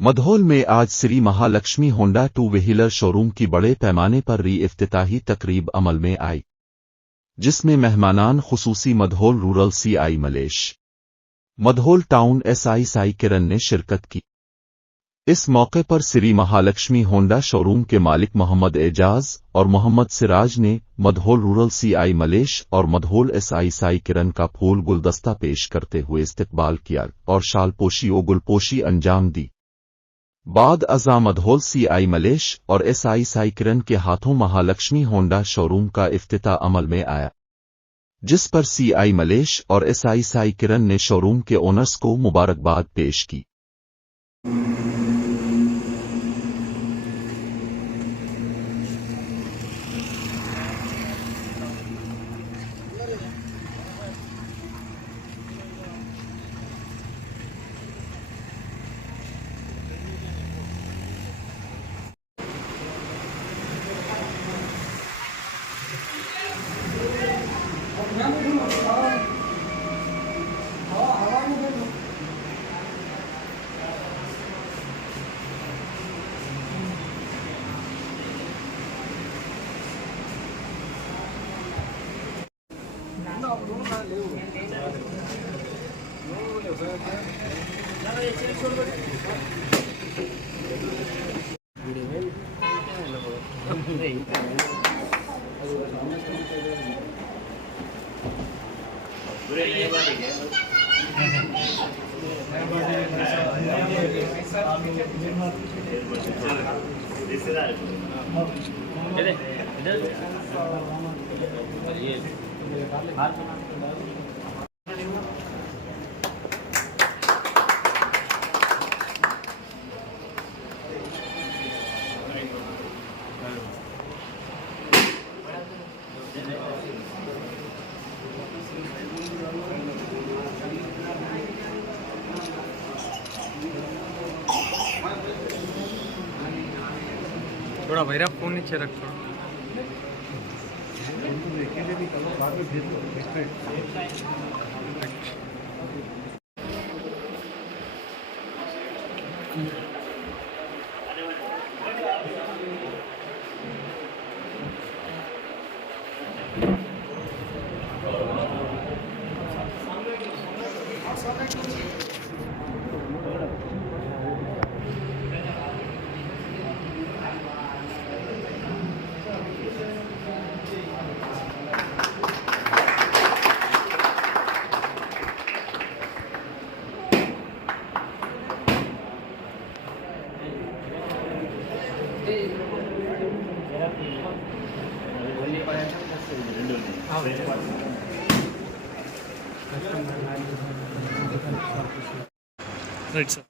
मधोल में आज श्री Mahalakshmi Honda two wheeler showroom की बड़े पैमाने पर री-इफ्तिताही तकरीब अमल में आई, जिसमें मेहमानान खुसूसी Mudhol rural CI Malesh, Mudhol town SI Kiran ने शिरकत की। इस मौके पर श्री महालक्ष्मी होंडा शोरूम के मालिक मोहम्मद एजाज और मोहम्मद सिराज ने मधोल रूरल सीआई मलेश और मधोल एसआई किरण का फूल गुलदस्ता पेश करते हुए इस्तकबाल किया और शालपोशी व गुलपोशी अंजाम दी। बाद अज़ा मधोल सीआई मलेश और एसआई किरण के हाथों महालक्ष्मी होंडा शोरूम का इफ्तिताह अमल में आया, जिस पर सीआई मलेश और एसआई किरण ने शोरूम के ओनर्स को मुबारकबाद पेश की। थोड़ा भैरव फोन नीचे रख थोड़ा। Right, sir.